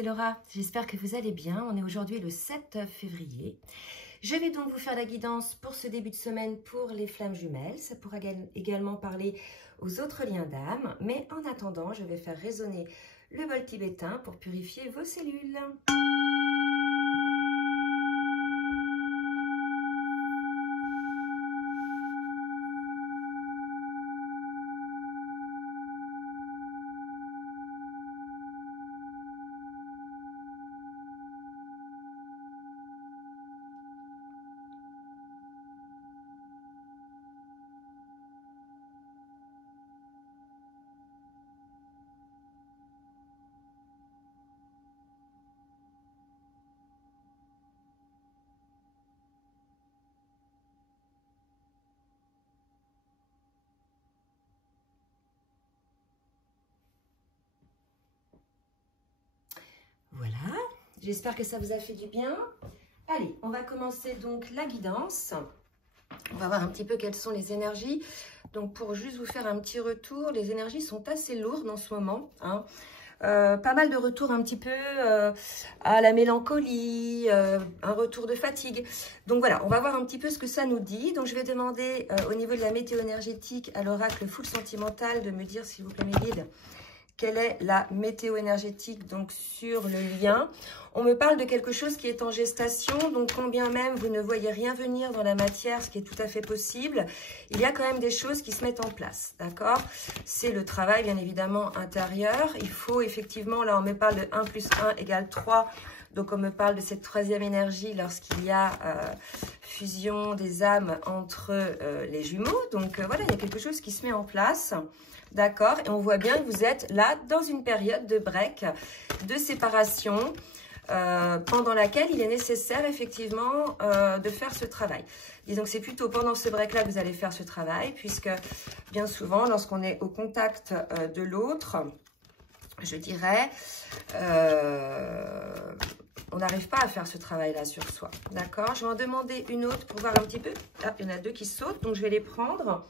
c'est Laura. J'espère que vous allez bien. On est aujourd'hui le 7 février. Je vais donc vous faire la guidance pour ce début de semaine pour les flammes jumelles. Ça pourra également parler aux autres liens d'âme. Mais en attendant, je vais faire résonner le bol tibétain pour purifier vos cellules. Voilà, j'espère que ça vous a fait du bien. Allez, on va commencer donc la guidance. On va voir un petit peu quelles sont les énergies. Donc pour juste vous faire un petit retour, les énergies sont assez lourdes en ce moment, hein. Pas mal de retours un petit peu à la mélancolie, un retour de fatigue. Donc voilà, on va voir un petit peu ce que ça nous dit. Donc je vais demander au niveau de la météo énergétique à l'oracle Foule Sentimental de me dire, s'il vous plaît mes guides, quelle est la météo énergétique donc sur le lien. On me parle de quelque chose qui est en gestation, donc quand bien même vous ne voyez rien venir dans la matière, ce qui est tout à fait possible, il y a quand même des choses qui se mettent en place, d'accord? C'est le travail bien évidemment intérieur. Il faut effectivement, là on me parle de 1 plus 1 égale 3, donc on me parle de cette troisième énergie lorsqu'il y a fusion des âmes entre les jumeaux. Donc voilà, il y a quelque chose qui se met en place. D'accord, et on voit bien que vous êtes là dans une période de break, de séparation, pendant laquelle il est nécessaire effectivement de faire ce travail. Disons que c'est plutôt pendant ce break-là que vous allez faire ce travail, puisque bien souvent, lorsqu'on est au contact de l'autre, je dirais, on n'arrive pas à faire ce travail-là sur soi. D'accord, je vais en demander une autre pour voir un petit peu. Ah, il y en a deux qui sautent, donc je vais les prendre.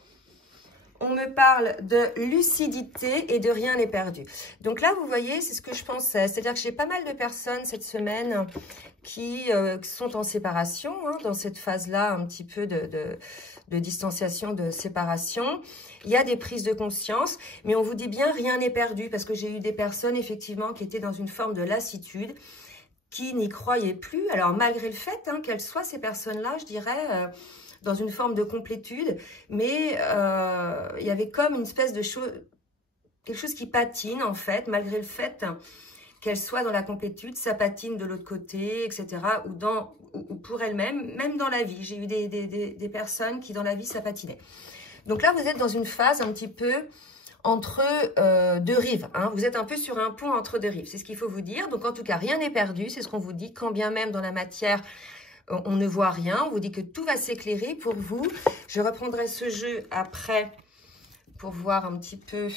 On me parle de lucidité et de rien n'est perdu. Donc là, vous voyez, c'est ce que je pensais. C'est-à-dire que j'ai pas mal de personnes cette semaine qui sont en séparation, hein, dans cette phase-là, un petit peu de distanciation, de séparation. Il y a des prises de conscience, mais on vous dit bien, rien n'est perdu, parce que j'ai eu des personnes, effectivement, qui étaient dans une forme de lassitude, qui n'y croyaient plus. Alors, malgré le fait qu'elles soient ces personnes-là, je dirais... dans une forme de complétude, mais il y avait comme une espèce de chose, quelque chose qui patine en fait, malgré le fait qu'elle soit dans la complétude, ça patine de l'autre côté, etc. Ou pour elle-même, même dans la vie. J'ai eu des personnes qui dans la vie, ça patinait. Donc là, vous êtes dans une phase un petit peu entre deux rives, hein. Vous êtes un peu sur un pont entre deux rives, c'est ce qu'il faut vous dire. Donc en tout cas, rien n'est perdu, c'est ce qu'on vous dit, quand bien même dans la matière, on ne voit rien, on vous dit que tout va s'éclairer pour vous. Je reprendrai ce jeu après pour voir un petit peu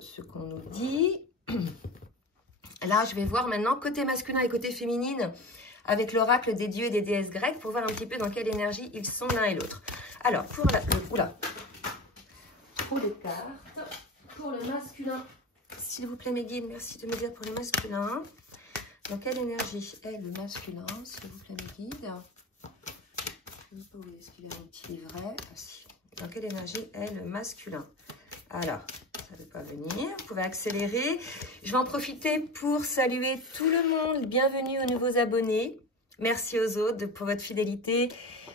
ce qu'on nous dit. Là, je vais voir maintenant côté masculin et côté féminine avec l'oracle des dieux et des déesses grecques pour voir un petit peu dans quelle énergie ils sont l'un et l'autre. Alors, pour les cartes, pour le masculin, s'il vous plaît mes guides, merci de me dire pour le masculin. Dans quelle énergie est le masculin, s'il vous plaît, mes guides? Je ne sais pas où est-ce qu'il y a un petit livret. Ah, si. Dans quelle énergie est le masculin? Alors, ça ne veut pas venir. Vous pouvez accélérer. Je vais en profiter pour saluer tout le monde. Bienvenue aux nouveaux abonnés. Merci aux autres pour votre fidélité.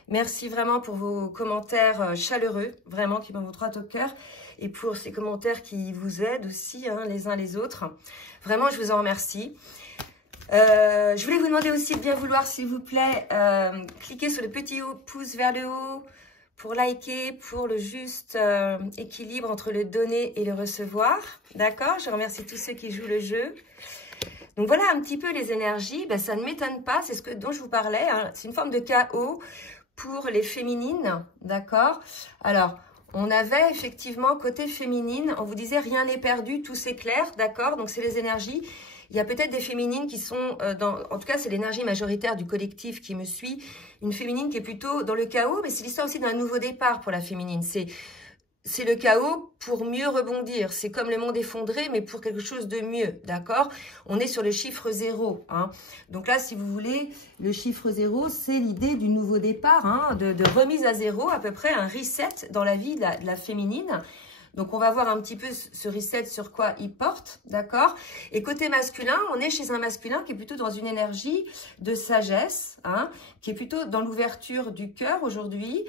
Merci vraiment pour vos commentaires chaleureux, vraiment qui m'ont droit au cœur. Et pour ces commentaires qui vous aident aussi, hein, les uns les autres. Vraiment, je vous en remercie. Je voulais vous demander aussi de bien vouloir, s'il vous plaît, cliquer sur le petit pouce vers le haut pour liker, pour le juste équilibre entre le donner et le recevoir. D'accord? Je remercie tous ceux qui jouent le jeu. Donc voilà un petit peu les énergies. Ben, ça ne m'étonne pas, c'est ce dont je vous parlais, hein. C'est une forme de chaos pour les féminines. D'accord? Alors... on avait effectivement côté féminine, on vous disait rien n'est perdu, tout s'éclaire, d'accord? Donc c'est les énergies. Il y a peut-être des féminines qui sont en tout cas c'est l'énergie majoritaire du collectif qui me suit. Une féminine qui est plutôt dans le chaos, mais c'est l'histoire aussi d'un nouveau départ pour la féminine. c'est le chaos pour mieux rebondir. C'est comme le monde effondré, mais pour quelque chose de mieux, d'accord? On est sur le chiffre 0. Hein. Donc là, si vous voulez, le chiffre 0, c'est l'idée du nouveau départ, hein, de remise à zéro, à peu près un reset dans la vie de la féminine. Donc, on va voir un petit peu ce reset sur quoi il porte, d'accord? Et côté masculin, on est chez un masculin qui est plutôt dans une énergie de sagesse, hein, qui est plutôt dans l'ouverture du cœur aujourd'hui,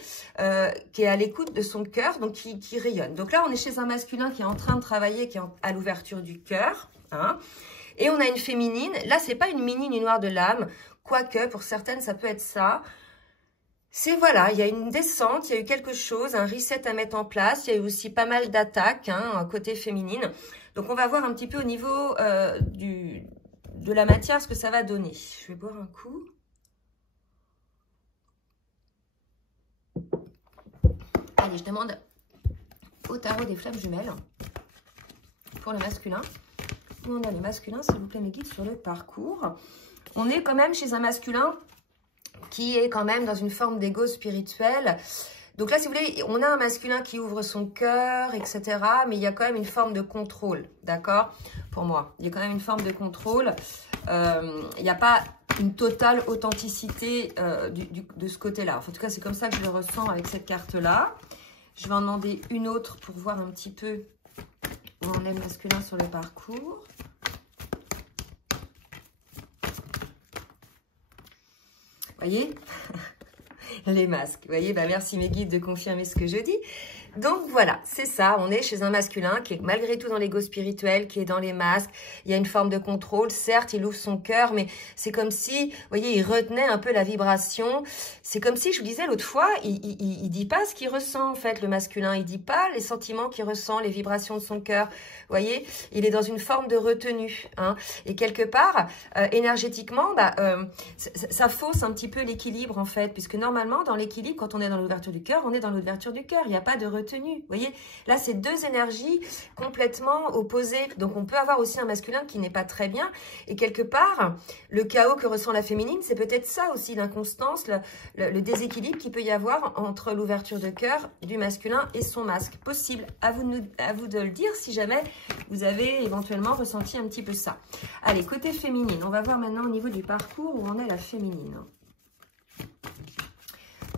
qui est à l'écoute de son cœur, donc qui rayonne. Donc là, on est chez un masculin qui est en train de travailler, qui est à l'ouverture du cœur, hein. Et on a une féminine. Là, c'est pas une mini nuit noire de l'âme, quoique pour certaines, ça peut être ça. C'est voilà, il y a une descente, il y a eu quelque chose, un reset à mettre en place. Il y a eu aussi pas mal d'attaques, hein, côté féminine. Donc, on va voir un petit peu au niveau de la matière ce que ça va donner. Je vais boire un coup. Allez, je demande au tarot des flammes jumelles pour le masculin. Où on a le masculin, s'il vous plaît, mes guides, sur le parcours. On est quand même chez un masculin qui est quand même dans une forme d'ego spirituel. Donc là, si vous voulez, on a un masculin qui ouvre son cœur, etc. Mais il y a quand même une forme de contrôle, d'accord? Pour moi, il y a quand même une forme de contrôle. Il n'y a pas une totale authenticité de ce côté-là. Enfin, en tout cas, c'est comme ça que je le ressens avec cette carte-là. Je vais en demander une autre pour voir un petit peu où on est le masculin sur le parcours. Voyez les masques. Vous voyez, bah merci mes guides de confirmer ce que je dis. Donc voilà, c'est ça. On est chez un masculin qui est malgré tout dans l'ego spirituel, qui est dans les masques. Il y a une forme de contrôle. Certes, il ouvre son cœur, mais c'est comme si, vous voyez, il retenait un peu la vibration. C'est comme si, je vous disais l'autre fois, il dit pas ce qu'il ressent en fait, le masculin. Il dit pas les sentiments qu'il ressent, les vibrations de son cœur. Vous voyez, il est dans une forme de retenue. Hein. Et quelque part, énergétiquement, ça fausse un petit peu l'équilibre en fait, puisque normalement, dans l'équilibre, quand on est dans l'ouverture du cœur, on est dans l'ouverture du cœur. Il n'y a pas de retenue. Vous voyez, là, c'est deux énergies complètement opposées. Donc, on peut avoir aussi un masculin qui n'est pas très bien. Et quelque part, le chaos que ressent la féminine, c'est peut-être ça aussi, l'inconstance, le déséquilibre qu'il peut y avoir entre l'ouverture de cœur du masculin et son masque. Possible. À vous de le dire si jamais vous avez éventuellement ressenti un petit peu ça. Allez, côté féminine, on va voir maintenant au niveau du parcours où en est la féminine.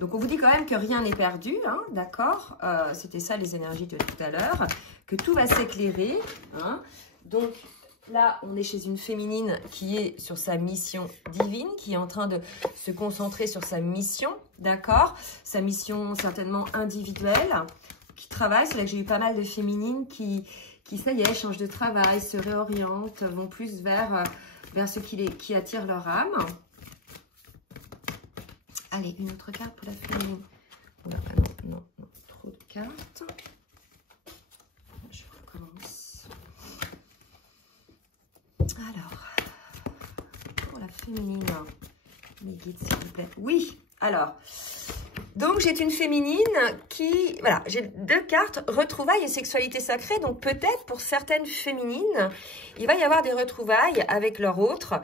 Donc, on vous dit quand même que rien n'est perdu, hein, d'accord? C'était ça les énergies de tout à l'heure, que tout va s'éclairer. Hein. Donc, là, on est chez une féminine qui est sur sa mission divine, qui est en train de se concentrer sur sa mission, d'accord? Sa mission certainement individuelle, qui travaille. C'est là que j'ai eu pas mal de féminines qui, ça y est, changent de travail, se réorientent, vont plus vers ce qui attire leur âme. Allez, une autre carte pour la féminine. Non, trop de cartes. Je recommence. Alors, pour la féminine, mes guides, s'il vous plaît. Oui, alors, donc j'ai une féminine qui, voilà, j'ai deux cartes, retrouvailles et sexualité sacrée. Donc peut-être pour certaines féminines, il va y avoir des retrouvailles avec leur autre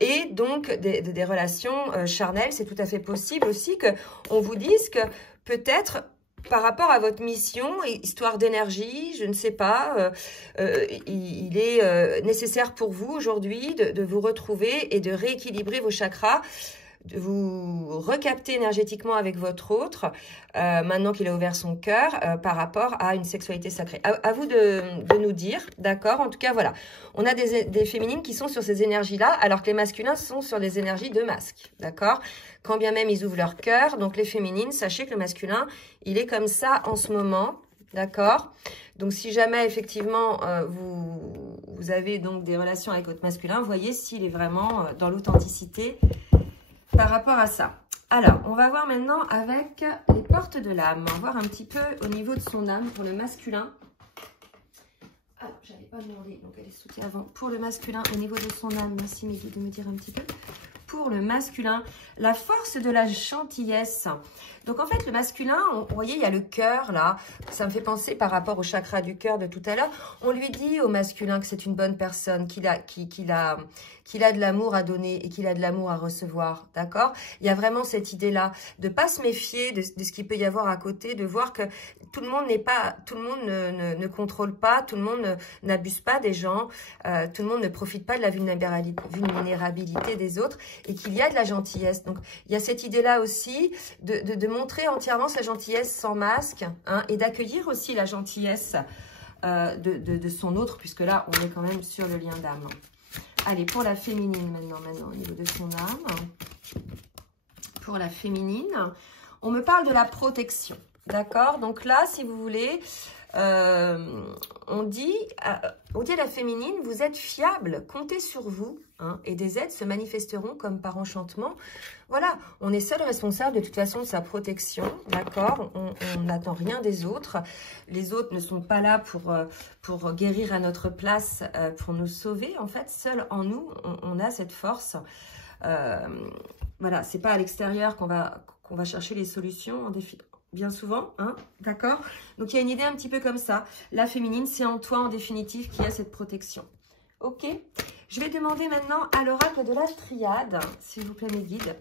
et donc des relations charnelles. C'est tout à fait possible aussi qu'on vous dise que peut-être par rapport à votre mission, histoire d'énergie, je ne sais pas, il est nécessaire pour vous aujourd'hui de vous retrouver et de rééquilibrer vos chakras, de vous recapter énergétiquement avec votre autre, maintenant qu'il a ouvert son cœur, par rapport à une sexualité sacrée. À vous de nous dire, d'accord? En tout cas, voilà. On a des féminines qui sont sur ces énergies-là, alors que les masculins sont sur des énergies de masque, d'accord? Quand bien même ils ouvrent leur cœur, donc les féminines, sachez que le masculin, il est comme ça en ce moment, d'accord? Donc, si jamais, effectivement, vous avez donc des relations avec votre masculin, voyez s'il est vraiment dans l'authenticité par rapport à ça. Alors, on va voir maintenant avec les portes de l'âme. On va voir un petit peu au niveau de son âme pour le masculin. Ah, j'avais pas demandé, donc elle est sautée avant. Pour le masculin, au niveau de son âme, merci mes guides de me dire un petit peu. pour le masculin, la force de la gentillesse. Donc, en fait, le masculin, vous voyez, il y a le cœur, là. Ça me fait penser par rapport au chakra du cœur de tout à l'heure. On lui dit au masculin que c'est une bonne personne, qu'il a de l'amour à donner et qu'il a de l'amour à recevoir, d'accord? Il y a vraiment cette idée-là de pas se méfier de ce qu'il peut y avoir à côté, de voir que tout le monde ne contrôle pas, tout le monde n'abuse pas des gens, tout le monde ne profite pas de la vulnérabilité des autres et qu'il y a de la gentillesse. Donc, il y a cette idée-là aussi de montrer entièrement sa gentillesse sans masque, hein, et d'accueillir aussi la gentillesse de son autre, puisque là, on est quand même sur le lien d'âme. Allez, pour la féminine maintenant au niveau de son âme. Pour la féminine, on me parle de la protection, d'accord? Donc là, si vous voulez, on dit à la féminine, vous êtes fiable, comptez sur vous, hein, et des aides se manifesteront comme par enchantement. Voilà, on est seul responsable de toute façon de sa protection, d'accord? On n'attend rien des autres. Les autres ne sont pas là pour guérir à notre place, pour nous sauver. En fait, seul en nous, on a cette force. Voilà, c'est pas à l'extérieur qu'on va chercher les solutions, bien souvent, hein, d'accord? Donc, il y a une idée un petit peu comme ça. La féminine, c'est en toi, en définitive, qui a cette protection. Ok? Je vais demander maintenant à l'oracle de la triade, s'il vous plaît, mes guides.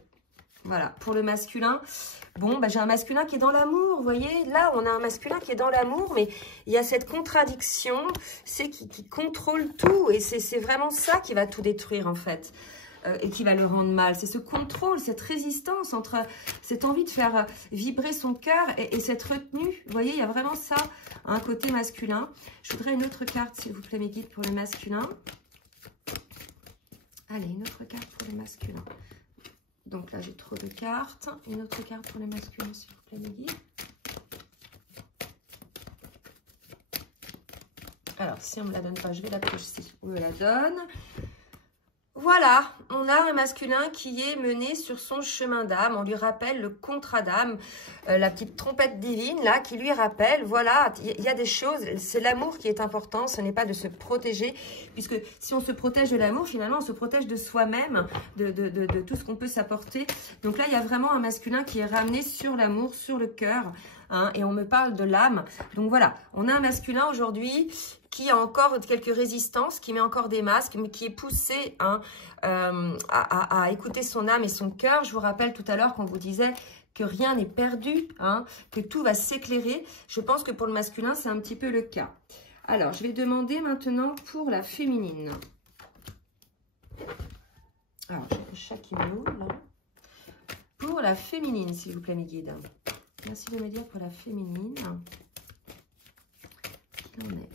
Voilà, pour le masculin. Bon, bah, j'ai un masculin qui est dans l'amour, vous voyez? Là, on a un masculin qui est dans l'amour, mais il y a cette contradiction, c'est qui contrôle tout. Et c'est vraiment ça qui va tout détruire, en fait. Et qui va le rendre mal. C'est ce contrôle, cette résistance entre cette envie de faire vibrer son cœur et cette retenue. Vous voyez, il y a vraiment ça, un côté masculin. Je voudrais une autre carte, s'il vous plaît, mes guides, pour le masculin. Allez, une autre carte pour le masculin. Donc là, j'ai trop de cartes. Une autre carte pour le masculin, s'il vous plaît, mes guides. Alors, si on ne me la donne pas, je vais la piocher. On me la donne. Voilà, on a un masculin qui est mené sur son chemin d'âme. On lui rappelle le contrat d'âme, la petite trompette divine là qui lui rappelle, voilà, il y a des choses, c'est l'amour qui est important, ce n'est pas de se protéger, puisque si on se protège de l'amour, finalement on se protège de soi-même, de tout ce qu'on peut s'apporter. Donc là, il y a vraiment un masculin qui est ramené sur l'amour, sur le cœur, hein, et on me parle de l'âme. Donc voilà, on a un masculin aujourd'hui qui a encore quelques résistances, qui met encore des masques, mais qui est poussé, hein, à écouter son âme et son cœur. Je vous rappelle tout à l'heure qu'on vous disait que rien n'est perdu, hein, que tout va s'éclairer. Je pense que pour le masculin, c'est un petit peu le cas. Alors, je vais demander maintenant pour la féminine. Alors, j'ai le chat qui m'ouvre, là. Pour la féminine, s'il vous plaît, mes guides. Merci de me dire pour la féminine. Qui en est?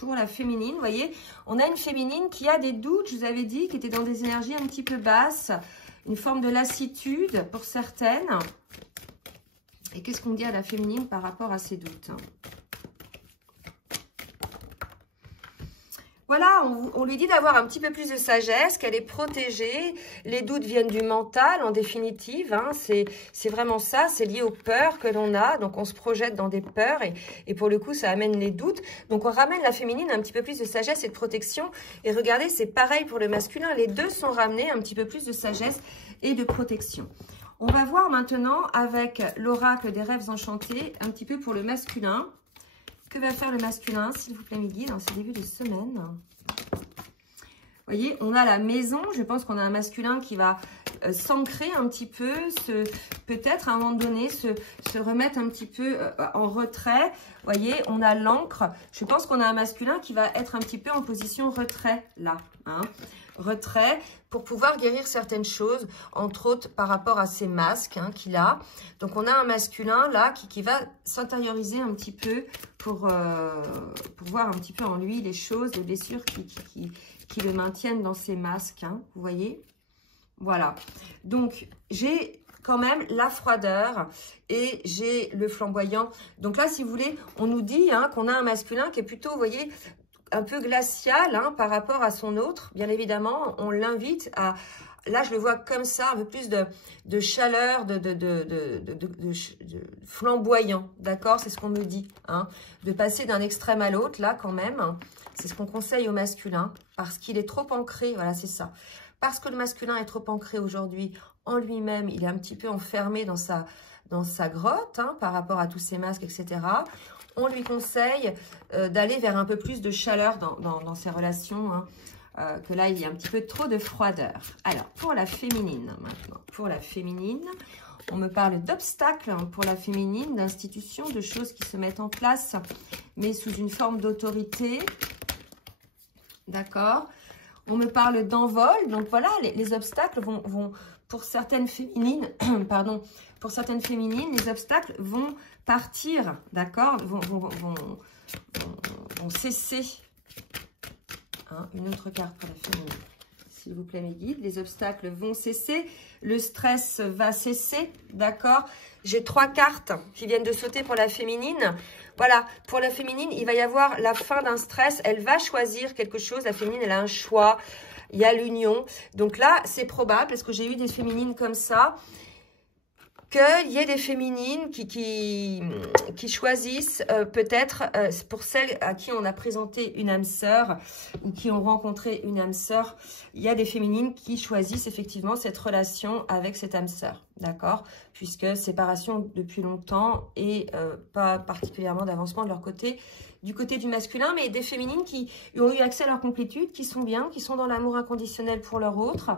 Pour la féminine, vous voyez, on a une féminine qui a des doutes, je vous avais dit, qui était dans des énergies un petit peu basses, une forme de lassitude pour certaines. Et qu'est-ce qu'on dit à la féminine par rapport à ces doutes? Voilà, on lui dit d'avoir un petit peu plus de sagesse, qu'elle est protégée. Les doutes viennent du mental, en définitive. Hein, c'est vraiment ça, c'est lié aux peurs que l'on a. Donc, on se projette dans des peurs et pour le coup, ça amène les doutes. Donc, on ramène la féminine un petit peu plus de sagesse et de protection. Et regardez, c'est pareil pour le masculin. Les deux sont ramenés un petit peu plus de sagesse et de protection. On va voir maintenant avec l'oracle des rêves enchantés, un petit peu pour le masculin. Que va faire le masculin, s'il vous plaît, mes guides, en ce début de semaine? Vous voyez, on a la maison. Je pense qu'on a un masculin qui va s'ancrer un petit peu, peut-être à un moment donné, se remettre un petit peu en retrait. Vous voyez, on a l'encre. Je pense qu'on a un masculin qui va être un petit peu en position retrait, là. Hein. Retrait pour pouvoir guérir certaines choses, entre autres par rapport à ces masques, hein, qu'il a. Donc, on a un masculin là qui va s'intérioriser un petit peu pour voir un petit peu en lui les choses, les blessures qui le maintiennent dans ces masques, hein, vous voyez. Voilà. Donc, j'ai quand même la froideur et j'ai le flamboyant. Donc là, si vous voulez, on nous dit, hein, qu'on a un masculin qui est plutôt, vous voyez, un peu glacial, hein, par rapport à son autre. Bien évidemment, on l'invite à là, je le vois comme ça, un peu plus de chaleur, de flamboyant, d'accord? C'est ce qu'on me dit, hein, de passer d'un extrême à l'autre, là, quand même. C'est ce qu'on conseille au masculin, parce qu'il est trop ancré, voilà, c'est ça. Parce que le masculin est trop ancré aujourd'hui en lui-même, il est un petit peu enfermé dans sa grotte, hein, par rapport à tous ces masques, etc. On lui conseille d'aller vers un peu plus de chaleur dans ses relations, hein, que là, il y a un petit peu trop de froideur. Alors, pour la féminine, maintenant. Pour la féminine, on me parle d'obstacles, hein, pour la féminine, d'institutions, de choses qui se mettent en place, mais sous une forme d'autorité. D'accord? On me parle d'envol. Donc, voilà, les obstacles vont pour certaines féminines, pardon, pour certaines féminines, les obstacles vont partir, d'accord? Vont cesser. Hein, une autre carte pour la féminine. S'il vous plaît, mes guides. Les obstacles vont cesser. Le stress va cesser. D'accord? J'ai 3 cartes qui viennent de sauter pour la féminine. Voilà. Pour la féminine, il va y avoir la fin d'un stress. Elle va choisir quelque chose. La féminine, elle a un choix. Il y a l'union. Donc là, c'est probable, parce que j'ai eu des féminines comme ça, qu'il y ait des féminines qui choisissent peut-être, pour celles à qui on a présenté une âme sœur ou qui ont rencontré une âme sœur, il y a des féminines qui choisissent effectivement cette relation avec cette âme sœur, d'accord? Puisque séparation depuis longtemps et pas particulièrement d'avancement de leur côté, du côté du masculin, mais des féminines qui ont eu accès à leur complétude, qui sont bien, qui sont dans l'amour inconditionnel pour leur autre,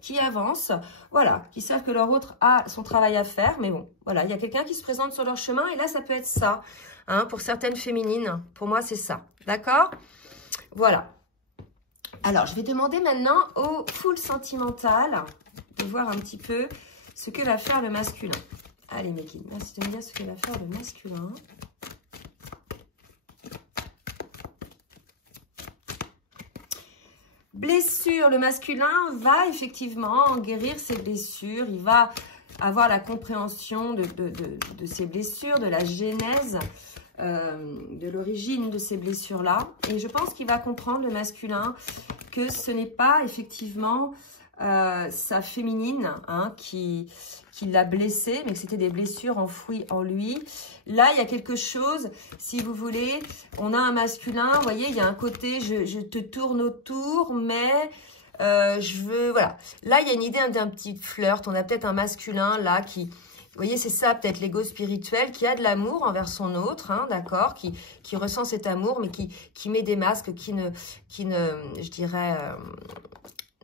qui avancent, voilà, qui savent que leur autre a son travail à faire, mais bon, voilà, il y a quelqu'un qui se présente sur leur chemin, et là, ça peut être ça, hein, pour certaines féminines, pour moi, c'est ça, d'accord? Voilà. Alors, je vais demander maintenant au full sentimental de voir un petit peu ce que va faire le masculin. Allez, mes guides, merci de me dire ce que va faire le masculin. Blessure, le masculin va effectivement guérir ses blessures, il va avoir la compréhension de ses blessures, de la genèse, de l'origine de ces blessures-là. Et je pense qu'il va comprendre, le masculin, que ce n'est pas effectivement sa féminine, hein, qui l'a blessé, mais que c'était des blessures enfouies en lui. Là, il y a quelque chose, si vous voulez, on a un masculin, vous voyez, il y a un côté, je te tourne autour, mais je veux, voilà. Là, il y a une idée d'un petit flirt, on a peut-être un masculin, là, qui, vous voyez, c'est ça, peut-être l'ego spirituel, qui a de l'amour envers son autre, hein, d'accord, qui ressent cet amour, mais qui met des masques, qui ne je dirais,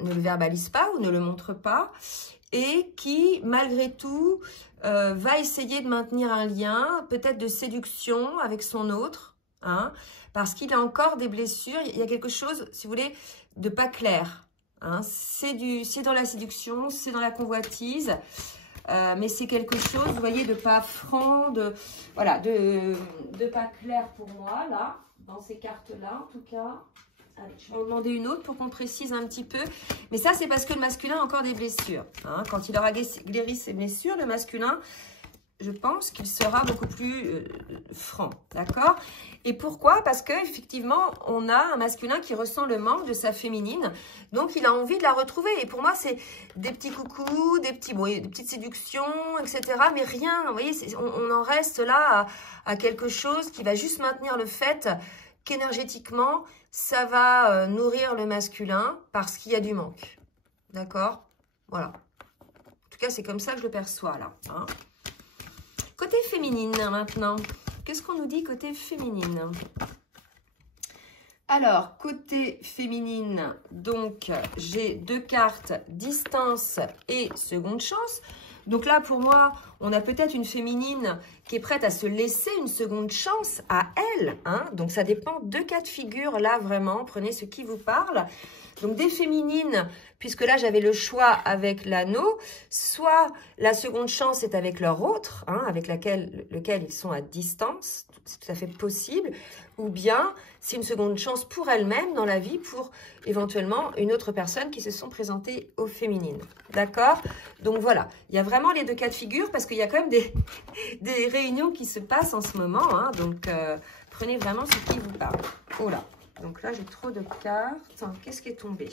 ne le verbalise pas ou ne le montre pas, et qui, malgré tout, va essayer de maintenir un lien, peut-être de séduction avec son autre, hein, parce qu'il a encore des blessures. Il y a quelque chose, si vous voulez, de pas clair. Hein. C'est dans la séduction, c'est dans la convoitise, mais c'est quelque chose, vous voyez, de pas franc, voilà, de pas clair pour moi, là, dans ces cartes-là, en tout cas. Allez, je vais en demander une autre pour qu'on précise un petit peu. Mais ça, c'est parce que le masculin a encore des blessures. Hein. Quand il aura guéri ses blessures, le masculin, je pense qu'il sera beaucoup plus franc. D'accord? Et pourquoi? Parce qu'effectivement, on a un masculin qui ressent le manque de sa féminine. Donc, il a envie de la retrouver. Et pour moi, c'est des petits coucous, des petites séductions, etc. Mais rien, vous voyez, on en reste là à quelque chose qui va juste maintenir le fait qu'énergétiquement, ça va nourrir le masculin parce qu'il y a du manque. D'accord? Voilà. En tout cas, c'est comme ça que je le perçois, là. Hein. Côté féminine, maintenant. Qu'est-ce qu'on nous dit côté féminine? Alors, côté féminine, donc, j'ai 2 cartes, distance et seconde chance. Donc là, pour moi, on a peut-être une féminine qui est prête à se laisser une seconde chance à elle. Hein. Donc, ça dépend, 2 cas de figure, là, vraiment. Prenez ce qui vous parle. Donc, des féminines, puisque là, j'avais le choix avec l'anneau. Soit la seconde chance est avec leur autre, hein, avec lequel ils sont à distance. C'est tout à fait possible. Ou bien, c'est une seconde chance pour elle-même dans la vie, pour éventuellement une autre personne qui se sont présentées aux féminines. D'accord? Donc voilà, il y a vraiment les 2 cas de figure parce qu'il y a quand même des réunions qui se passent en ce moment. Hein, donc, prenez vraiment ce qui vous parle. Oh là, donc là, j'ai trop de cartes. Qu'est-ce qui est tombé?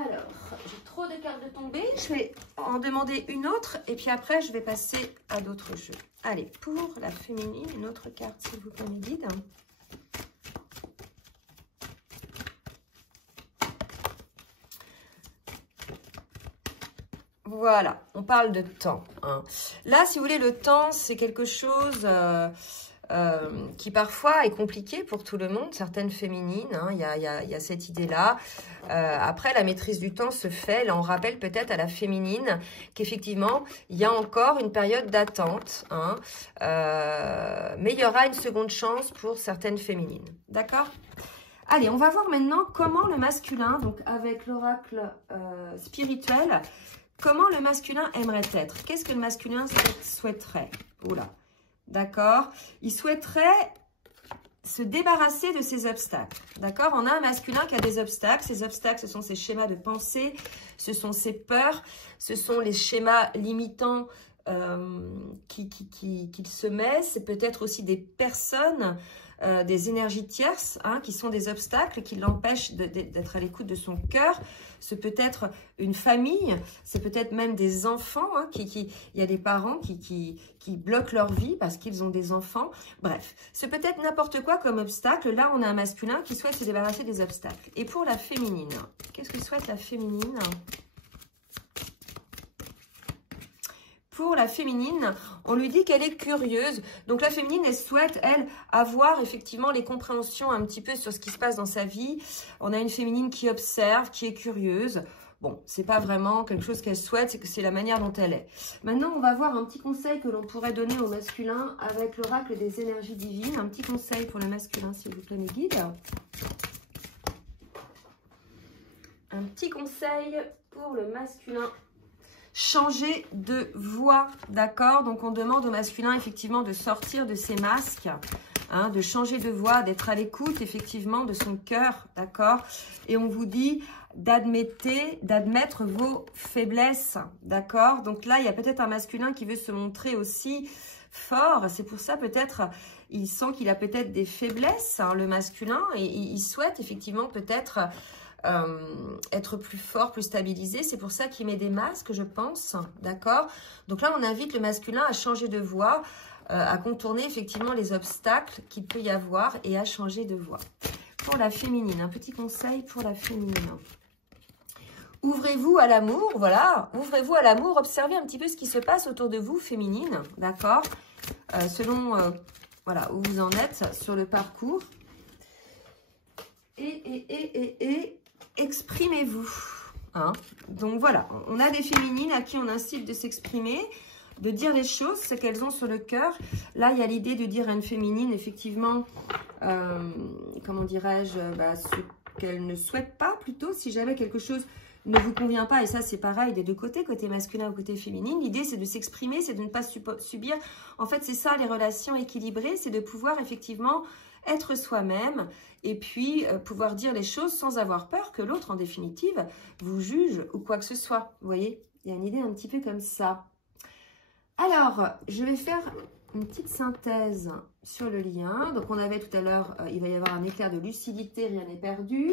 Alors, j'ai trop de cartes de tomber. Je vais en demander une autre et puis après, je vais passer à d'autres jeux. Allez, pour la féminine, une autre carte, s'il vous plaît, mes guides. Voilà, on parle de temps. Hein. Là, si vous voulez, le temps, c'est quelque chose qui parfois est compliqué pour tout le monde, certaines féminines. Hein, il y a cette idée-là. Après, la maîtrise du temps se fait. Là, on rappelle peut-être à la féminine qu'effectivement, il y a encore une période d'attente. Hein, mais il y aura une seconde chance pour certaines féminines. D'accord ? Allez, on va voir maintenant comment le masculin, donc avec l'oracle spirituel, comment le masculin aimerait être. Qu'est-ce que le masculin souhaiterait? Oula, d'accord. Il souhaiterait se débarrasser de ses obstacles. D'accord? On a un masculin qui a des obstacles. Ces obstacles, ce sont ses schémas de pensée, ce sont ses peurs, ce sont les schémas limitants qu'il se met. C'est peut-être aussi des personnes, des énergies tierces hein, qui sont des obstacles qui l'empêchent d'être à l'écoute de son cœur. C'est peut-être une famille, c'est peut-être même des enfants. Hein, il y a des parents qui bloquent leur vie parce qu'ils ont des enfants. Bref, c'est peut-être n'importe quoi comme obstacle. Là, on a un masculin qui souhaite se débarrasser des obstacles. Et pour la féminine, qu'est-ce que souhaite la féminine ? Pour la féminine, on lui dit qu'elle est curieuse. Donc la féminine, elle souhaite, elle, avoir effectivement les compréhensions un petit peu sur ce qui se passe dans sa vie. On a une féminine qui observe, qui est curieuse. Bon, c'est pas vraiment quelque chose qu'elle souhaite, c'est que c'est la manière dont elle est. Maintenant, on va voir un petit conseil que l'on pourrait donner au masculin avec l'oracle des énergies divines. Un petit conseil pour le masculin, s'il vous plaît, mes guides. Un petit conseil pour le masculin. Changer de voix, d'accord? Donc, on demande au masculin, effectivement, de sortir de ses masques, hein, de changer de voix, d'être à l'écoute, effectivement, de son cœur, d'accord? Et on vous dit d'admettre vos faiblesses, d'accord? Donc là, il y a peut-être un masculin qui veut se montrer aussi fort. C'est pour ça, peut-être, il sent qu'il a peut-être des faiblesses, hein, le masculin, et il souhaite, effectivement, peut-être... être plus fort, plus stabilisé. C'est pour ça qu'il met des masques, je pense. D'accord? Donc là, on invite le masculin à changer de voix, à contourner effectivement les obstacles qu'il peut y avoir et à changer de voix. Pour la féminine, un petit conseil pour la féminine. Ouvrez-vous à l'amour, voilà. Ouvrez-vous à l'amour. Observez un petit peu ce qui se passe autour de vous, féminine. D'accord? Selon voilà, où vous en êtes sur le parcours. Et exprimez-vous. Hein? Donc voilà, on a des féminines à qui on incite de s'exprimer, de dire les choses, ce qu'elles ont sur le cœur. Là, il y a l'idée de dire à une féminine, effectivement, comment dirais-je, ce qu'elle ne souhaite pas, plutôt, si jamais quelque chose ne vous convient pas, et ça c'est pareil des deux côtés, côté masculin ou côté féminine. L'idée c'est de s'exprimer, c'est de ne pas subir. En fait, c'est ça les relations équilibrées, c'est de pouvoir effectivement être soi-même et puis pouvoir dire les choses sans avoir peur que l'autre, en définitive, vous juge ou quoi que ce soit. Vous voyez, il y a une idée un petit peu comme ça. Alors, je vais faire une petite synthèse sur le lien. Donc, on avait tout à l'heure, il va y avoir un éclair de lucidité, rien n'est perdu.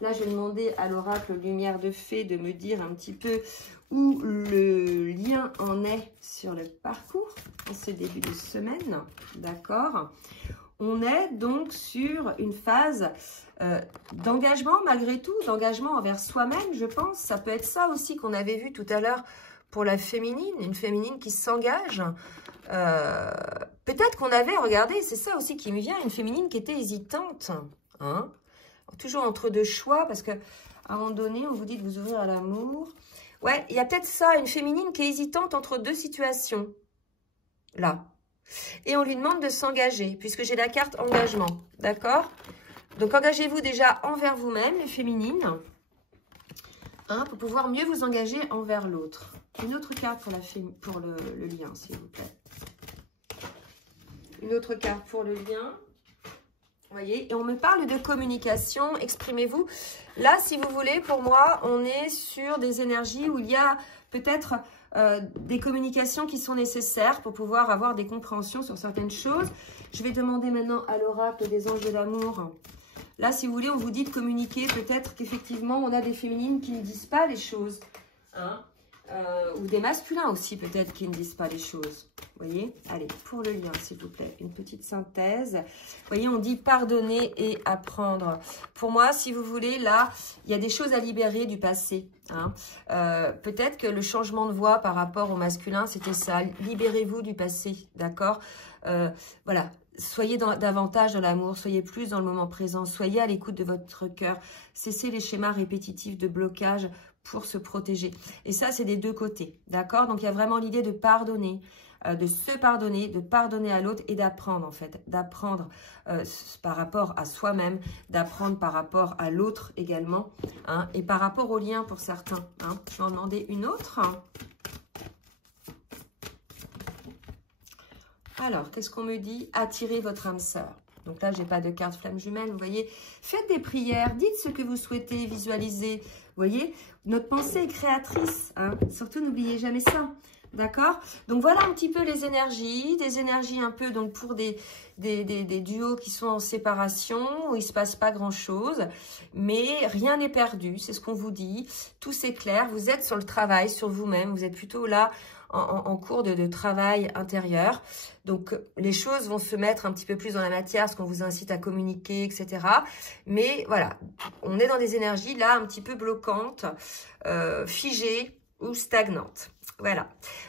Là, je vais demander à l'oracle Lumière de Fée de me dire un petit peu où le lien en est sur le parcours en ce début de semaine. D'accord ? On est donc sur une phase d'engagement, malgré tout, d'engagement envers soi-même, je pense. Ça peut être ça aussi qu'on avait vu tout à l'heure pour la féminine, une féminine qui s'engage. Peut-être qu'on avait, regardez, c'est ça aussi qui me vient, une féminine qui était hésitante. Hein, toujours entre deux choix, parce qu'à un moment donné, on vous dit de vous ouvrir à l'amour. Ouais, il y a peut-être ça, une féminine qui est hésitante entre deux situations. Là. Et on lui demande de s'engager, puisque j'ai la carte engagement. D'accord? Donc, engagez-vous déjà envers vous-même, les féminines, hein, pour pouvoir mieux vous engager envers l'autre. Une autre carte pour le lien, s'il vous plaît. Une autre carte pour le lien. Vous voyez, et on me parle de communication, exprimez-vous. Là, si vous voulez, pour moi, on est sur des énergies où il y a peut-être des communications qui sont nécessaires pour pouvoir avoir des compréhensions sur certaines choses. Je vais demander maintenant à l'oracle des anges de l'amour Là, si vous voulez, on vous dit de communiquer. Peut-être qu'effectivement, on a des féminines qui ne disent pas les choses. Hein, ou des masculins aussi, peut-être, qui ne disent pas les choses. Vous voyez? Allez, pour le lien, s'il vous plaît, une petite synthèse. Vous voyez, on dit pardonner et apprendre. Pour moi, si vous voulez, là, il y a des choses à libérer du passé. Hein. Peut-être que le changement de voix par rapport au masculin, c'était ça. Libérez-vous du passé, d'accord? Voilà. Soyez davantage dans l'amour, soyez plus dans le moment présent, soyez à l'écoute de votre cœur. Cessez les schémas répétitifs de blocage pour se protéger. Et ça, c'est des deux côtés, d'accord? Donc, il y a vraiment l'idée de pardonner, de se pardonner, de pardonner à l'autre et d'apprendre, en fait. D'apprendre par rapport à soi-même, d'apprendre par rapport à l'autre également, hein, et par rapport au lien pour certains. Hein. Je vais en demander une autre. Alors, qu'est-ce qu'on me dit? Attirez votre âme sœur. Donc là, je n'ai pas de carte flamme jumelle, vous voyez. Faites des prières, dites ce que vous souhaitez visualiser. Vous voyez, notre pensée est créatrice. Hein. Surtout, n'oubliez jamais ça. D'accord? Donc, voilà un petit peu les énergies. Des énergies un peu donc pour des duos qui sont en séparation, où il ne se passe pas grand-chose. Mais rien n'est perdu, c'est ce qu'on vous dit. Tout s'éclaire, vous êtes sur le travail, sur vous-même. Vous êtes plutôt là en cours de travail intérieur. Donc, les choses vont se mettre un petit peu plus dans la matière, parce qu'on vous incite à communiquer, etc. Mais voilà, on est dans des énergies là un petit peu bloquantes, figées ou stagnantes. Voilà.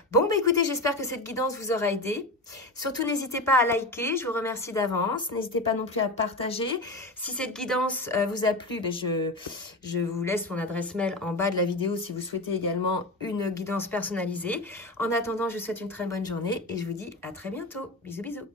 Bon, bah écoutez, j'espère que cette guidance vous aura aidé. Surtout, n'hésitez pas à liker, je vous remercie d'avance. N'hésitez pas non plus à partager. Si cette guidance vous a plu, bah, je vous laisse mon adresse mail en bas de la vidéo si vous souhaitez également une guidance personnalisée. En attendant, je vous souhaite une très bonne journée et je vous dis à très bientôt. Bisous, bisous.